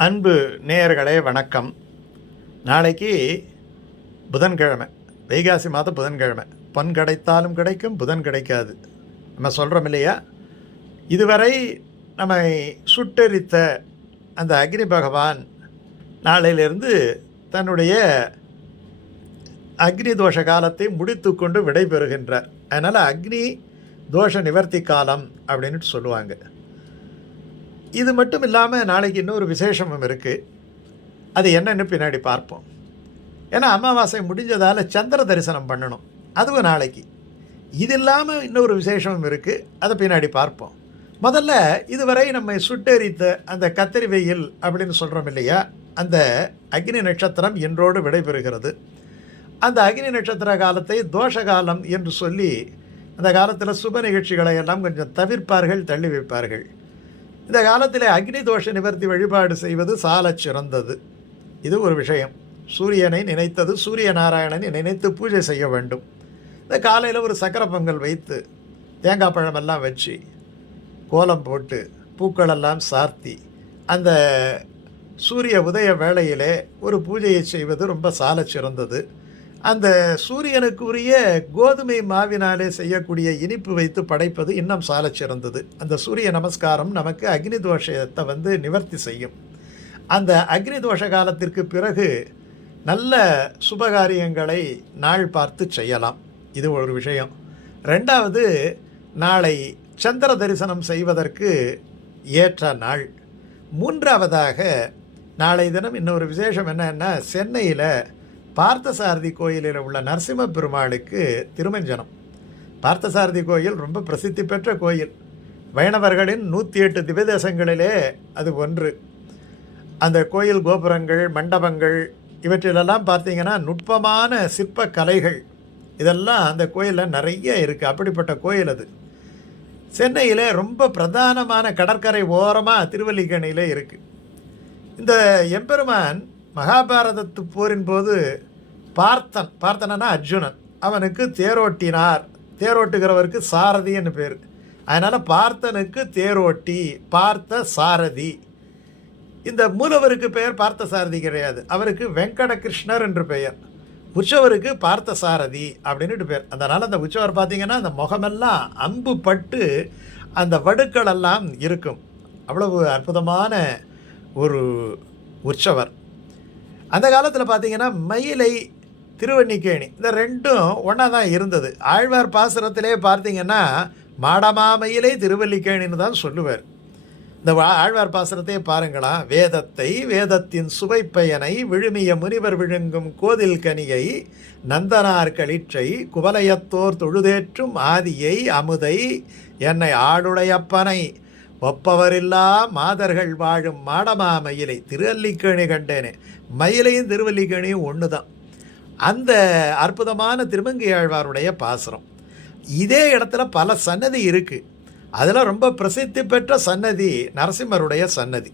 அன்பு நேயர்களே வணக்கம். நாளைக்கு புதன்கிழமை. வைகாசி மாதம் புதன்கிழமை. பொன் கிடைத்தாலும் கிடைக்கும் புதன் கிடைக்காது. நம்ம சொல்கிறோம் இல்லையா? இதுவரை நம்மை சுட்டெரித்த அந்த அக்னி பகவான் நாளையிலிருந்து தன்னுடைய அக்னி தோஷ காலத்தை முடித்து கொண்டு விடைபெறுகின்றார். அதனால் அக்னி தோஷ நிவர்த்தி காலம் அப்படின்ட்டு சொல்லுவாங்க. இது மட்டும் இல்லாமல் நாளைக்கு இன்னொரு விசேஷமும் இருக்குது அது என்னன்னு பின்னாடி பார்ப்போம். ஏன்னா அமாவாசை முடிஞ்சதால் சந்திர தரிசனம் பண்ணணும். அதுவும் நாளைக்கு. இது இல்லாமல் இன்னொரு விசேஷமும் இருக்குது அதை பின்னாடி பார்ப்போம். முதல்ல இதுவரை நம்மை சுட்டெரித்த அந்த கத்திரி வெயில் அப்படின்னு சொல்கிறோம் இல்லையா? அந்த அக்னி நட்சத்திரம் இன்றோடு விடைபெறுகிறது. அந்த அக்னி நட்சத்திர காலத்தை தோஷ காலம் என்று சொல்லி அந்த காலத்தில் சுப நிகழ்ச்சிகளை எல்லாம் கொஞ்சம் தவிர்ப்பார்கள் தள்ளி வைப்பார்கள். இந்த காலத்தில் அக்னி தோஷ நிவர்த்தி வழிபாடு செய்வது சால சிறந்தது. இது ஒரு விஷயம். சூரியனை நினைத்தது சூரிய நாராயணனை நினைத்து பூஜை செய்ய வேண்டும். இந்த காலையில் ஒரு சக்கரை பொங்கல் வைத்து தேங்காய் பழமெல்லாம் வச்சு கோலம் போட்டு பூக்களெல்லாம் சார்த்தி அந்த சூரிய உதய வேளையிலே ஒரு பூஜையை செய்வது ரொம்ப சால சிறந்தது. அந்த சூரியனுக்குரிய கோதுமை மாவினாலே செய்யக்கூடிய இனிப்பு வைத்து படைப்பது இன்னும் சால சிறந்தது. அந்த சூரிய நமஸ்காரம் நமக்கு அக்னி தோஷத்தை வந்து நிவர்த்தி செய்யும். அந்த அக்னி தோஷ காலத்திற்கு பிறகு நல்ல சுபகாரியங்களை நாள் பார்த்து செய்யலாம். இது ஒரு விஷயம். ரெண்டாவது நாளை சந்திர தரிசனம் செய்வதற்கு ஏற்ற நாள். மூன்றாவதாக நாளை தினம் இன்னொரு விசேஷம் என்னன்னா சென்னையில் பார்த்தசாரதி கோயிலில் உள்ள நரசிம்ம பெருமாளுக்கு திருமஞ்சனம். பார்த்தசாரதி கோயில் ரொம்ப பிரசித்தி பெற்ற கோயில். வைணவர்களின் நூற்றி எட்டு திவ்யதேசங்களிலே அது ஒன்று. அந்த கோயில் கோபுரங்கள் மண்டபங்கள் இவற்றிலெல்லாம் பார்த்தீங்கன்னா நுட்பமான சிற்ப கலைகள். இதெல்லாம் அந்த கோயிலில் நிறைய இருக்குது அப்படிப்பட்ட கோயில் அது. சென்னையில் ரொம்ப பிரதானமான கடற்கரை ஓரமாக திருவல்லிக்கணியில் இருக்குது இந்த எம்பெருமான் மகாபாரதத்து போரின் போது பார்த்தன் பார்த்தனா அர்ஜுனன். அவனுக்கு தேரோட்டினார். தேரோட்டுகிறவருக்கு சாரதின்னு பேர். அதனால் பார்த்தனுக்கு தேரோட்டி பார்த்த சாரதி. இந்த மூலவருக்கு பெயர் பார்த்த சாரதி கிடையாது. அவருக்கு வெங்கட கிருஷ்ணர் என்று பெயர். உற்சவருக்கு பார்த்த சாரதி அப்படின்னுட்டு பேர். அதனால் அந்த உற்சவர் பார்த்தீங்கன்னா அந்த முகமெல்லாம் அம்பு பட்டு அந்த வடுக்கள் எல்லாம் இருக்கும். அவ்வளவு அற்புதமான ஒரு உற்சவர். அந்த காலத்தில் பார்த்தீங்கன்னா மயிலை திருவண்ணிக்கேணி இந்த ரெண்டும் ஒன்றா தான் இருந்தது. ஆழ்வார் பாசுரத்திலே பார்த்தீங்கன்னா மாடமாமையிலே திருவல்லிக்கேணின்னு தான் சொல்லுவார். இந்த வா- ஆழ்வார் பாசுரத்தையே பாருங்களா வேதத்தை வேதத்தின் சுவைப்பயனை விழுமிய முனிவர் விழுங்கும் கோதில் கனியை நந்தனார் களிற்றை குவலயத்தோர் தொழுதேற்றும் ஆதியை அமுதை என்னை ஆளுடையப்பனை ஒப்பவரில்லா மாதர்கள் வாழும் மாடமாமயிலை திருவல்லிக்கேணி கண்டேனே. மயிலையும் திருவல்லிக்கேணியும் ஒன்று தான் அந்த அற்புதமான திருமங்கையாழ்வாருடைய பாசுரம். இதே இடத்துல பல சன்னதி இருக்குது அதில் ரொம்ப பிரசித்தி பெற்ற சன்னதி நரசிம்மருடைய சன்னதி.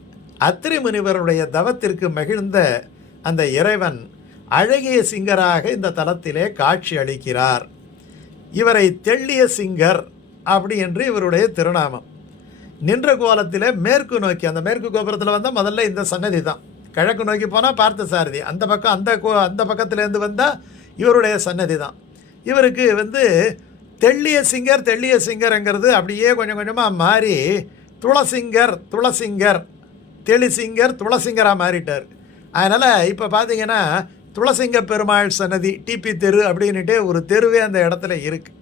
அத்திரி முனிவருடைய தவத்திற்கு மகிழ்ந்த அந்த இறைவன் அழகிய சிங்கராக இந்த தலத்திலே காட்சி அளிக்கிறார். இவரை தெள்ளிய சிங்கர் அப்படி என்று இவருடைய திருநாமம். நின்ற கோலத்தில் மேற்கு நோக்கி அந்த மேற்கு கோபுரத்தில் வந்தால் முதல்ல இந்த சன்னதி தான். கிழக்கு நோக்கி போனால் பார்த்த சாரதி அந்த பக்கம் அந்த கோ அந்த பக்கத்துலேருந்து வந்தால் இவருடைய சன்னதி தான் இவருக்கு வந்து தெள்ளிய சிங்கர் தெள்ளிய சிங்கருங்கிறது அப்படியே கொஞ்சம் கொஞ்சமாக மாறி துளசிங்கர் துளசிங்கர் தெளிசிங்கர் துளசிங்கராக மாறிட்டார். அதனால் இப்போ பார்த்தீங்கன்னா துளசிங்க பெருமாள் சன்னதி டிபி தெரு அப்படின்னுட்டு ஒரு தெருவே அந்த இடத்துல இருக்குது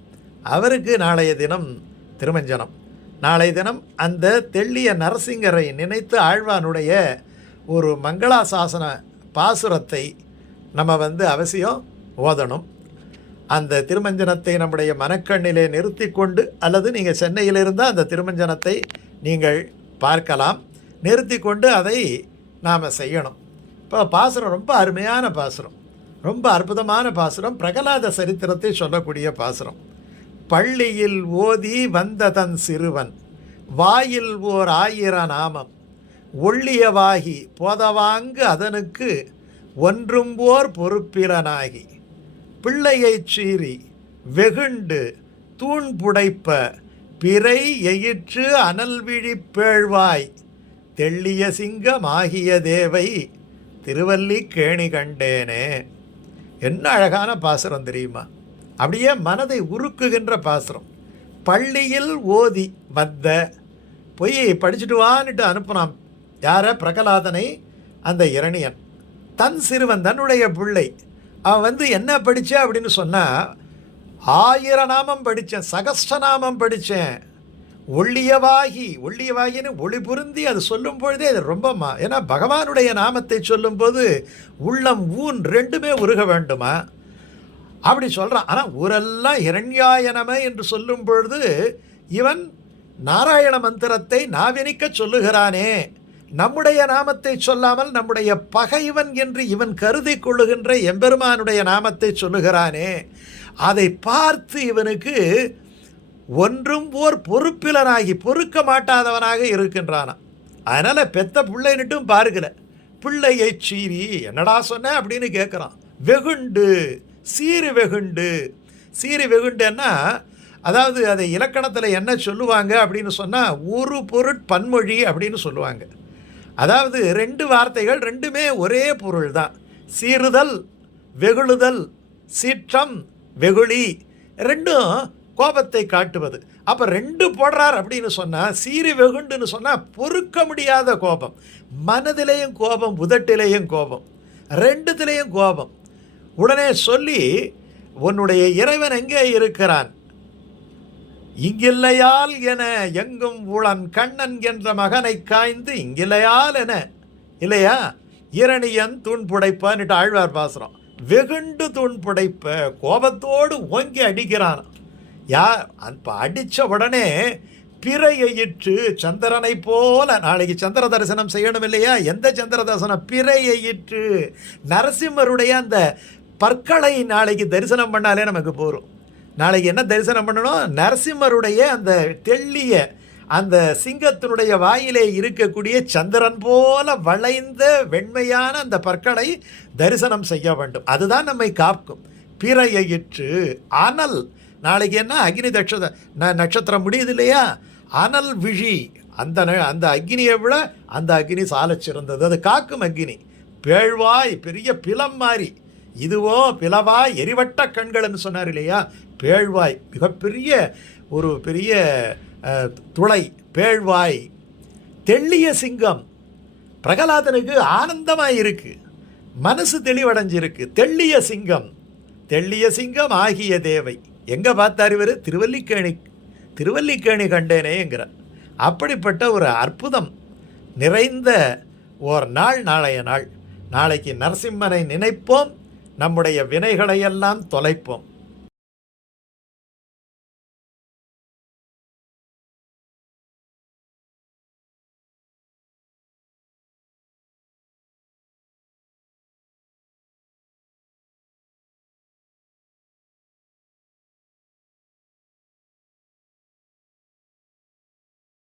அவருக்கு நாளைய தினம் திருமஞ்சனம். நாளைய தினம் அந்த தெள்ளிய நரசிங்கரை நினைத்து ஆழ்வானுடைய ஒரு மங்களாசாசன பாசுரத்தை நம்ம வந்து அவசியம் ஓதணும். அந்த திருமஞ்சனத்தை நம்முடைய மனக்கண்ணிலே நிறுத்தி கொண்டு அல்லது நீங்கள் சென்னையில் இருந்தால் அந்த திருமஞ்சனத்தை நீங்கள் பார்க்கலாம். நிறுத்தி கொண்டு அதை நாம் செய்யணும். இப்போ பாசுரம் ரொம்ப அருமையான பாசுரம். ரொம்ப அற்புதமான பாசுரம். பிரகலாத சரித்திரத்தை சொல்லக்கூடிய பாசுரம். பள்ளியில் ஓதி வந்த தன் சிறுவன் வாயில் ஓர் ஆயிர நாமம் ஒள்ளியவாகி போதவாங்கு அதனுக்கு ஒன்றும் போர் பொறுப்பிறனாகி பிள்ளையைச் சீறி வெகுண்டு தூண் புடைப்ப பிறை எயிற்று அனல்விழி பேழ்வாய் தெள்ளிய சிங்கமாகிய தேவை திருவல்லிக்கேணி கண்டேனே. என்ன அழகான பாசுரம் தெரியுமா? அப்படியே மனதை உருக்குகின்ற பாசுரம். பள்ளியில் ஓதி வந்த போய் படிச்சுட்டு வான்னுட்டு அனுப்புனான் யார? பிரகலாதனை அந்த இரணியன். தன் சிறுவன் தன்னுடைய பிள்ளை. அவன் வந்து என்ன படித்த அப்படின்னு சொன்னால் ஆயிரம் நாமம் படித்தேன் சகஸ்டநாமம் படித்தேன் ஒள்ளியவாகி ஒள்ளியவாகின்னு ஒளி புருந்தி அது சொல்லும் பொழுதே அது ரொம்ப மா ஏன்னா பகவானுடைய நாமத்தை சொல்லும்போது உள்ளம் ஊன் ரெண்டுமே உருக வேண்டுமா? அப்படி சொல்கிறான் ஆனால் ஊரெல்லாம் இரண்யாயனமே என்று சொல்லும் பொழுது இவன் நாராயண மந்திரத்தை நாவினிக்க சொல்லுகிறானே. நம்முடைய நாமத்தை சொல்லாமல் நம்முடைய பகைவன் என்று இவன் கருதி கொள்ளுகின்ற எம்பெருமானுடைய நாமத்தை சொல்லுகிறானே அதை பார்த்து இவனுக்கு ஒன்றும் ஓர் பொறுப்பிலனாகி பொறுக்க மாட்டாதவனாக இருக்கின்றானாம். அதனால் பெத்த பிள்ளைன்னுட்டும் பார்க்கல பிள்ளையை சீரி என்னடா சொன்ன? அப்படின்னு கேட்குறான். வெகுண்டு சீறு வெகுண்டு. சீறு வெகுண்டுன்னா அதாவது அதை இலக்கணத்தில் என்ன சொல்லுவாங்க அப்படின்னு சொன்னால் ஒரு பொருட் பன்மொழி அப்படின்னு சொல்லுவாங்க. அதாவது ரெண்டு வார்த்தைகள் ரெண்டுமே ஒரே பொருள் தான் சீறுதல் வெகுழுதல் சீற்றம் வெகுளி ரெண்டும் கோபத்தை காட்டுவது. அப்போ ரெண்டு போடுறார் அப்படின்னு சொன்னால் சீறி வெகுண்டுன்னு சொன்னால் பொறுக்க முடியாத கோபம். மனதிலேயும் கோபம் உதட்டிலேயும் கோபம். ரெண்டுத்திலேயும் கோபம். உடனே சொல்லி உன்னுடைய இறைவன் எங்கே இருக்கிறான்? இங்கில்லையால் என எங்கும் உளன் கண்ணன் என்ற மகனை காய்ந்து இங்கில்லையால் என. இல்லையா? இரணியன் தூண் புடைப்பான்னுட்டு ஆழ்வார் பாசுறோம் வெகுண்டு தூண் புடைப்ப கோபத்தோடு ஓங்கி அடிக்கிறான். யார் அப்போ அடித்த உடனே பிறையிற்று சந்திரனை போல நாளைக்கு சந்திர தரிசனம் செய்யணும் இல்லையா? எந்த சந்திர தரிசனம்? பிறையிற்று நரசிம்மருடைய அந்த பற்களை நாளைக்கு தரிசனம் பண்ணாலே நமக்கு போகும் நாளைக்கு என்ன தரிசனம் பண்ணணும்? நரசிம்மருடைய அந்த தெள்ளிய அந்த சிங்கத்தினுடைய வாயிலே இருக்கக்கூடிய சந்திரன் போல வளைந்த வெண்மையான அந்த பற்களை தரிசனம் செய்ய வேண்டும். அதுதான் நம்மை காக்கும். பிறையிற்று அனல். நாளைக்கு என்ன? அக்னி தட்ச ந- நட்சத்திரம் முடியுது இல்லையா? அனல் விழி. அந்த ந- அந்த அக்னியை விட அந்த அக்னி சாலை சிறந்தது அது காக்கும் அக்னி. பேழ்வாய் பெரிய பிலம் மாதிரி. இதுவோ பிளவாய் எரிவட்ட கண்கள்னு சொன்னார் இல்லையா? பேழ்வாய். மிகப்பெரிய ஒரு பெரிய துளை பேழ்வாய். தெள்ளிய சிங்கம். பிரகலாதனுக்கு ஆனந்தமாக இருக்குது மனசு தெளிவடைஞ்சிருக்கு. தெள்ளிய சிங்கம். தெள்ளிய சிங்கம் ஆகிய தேவை. எங்கே பார்த்தார் இவர்? திருவல்லிக்கேணி திருவல்லிக்கேணி கண்டேனேங்கிறார் அப்படிப்பட்ட ஒரு அற்புதம் நிறைந்த ஓர் நாள் நாளைய நாள். நாளைக்கு நரசிம்மனை நினைப்போம். நம்முடைய வினைகளையெல்லாம் தொலைப்போம்.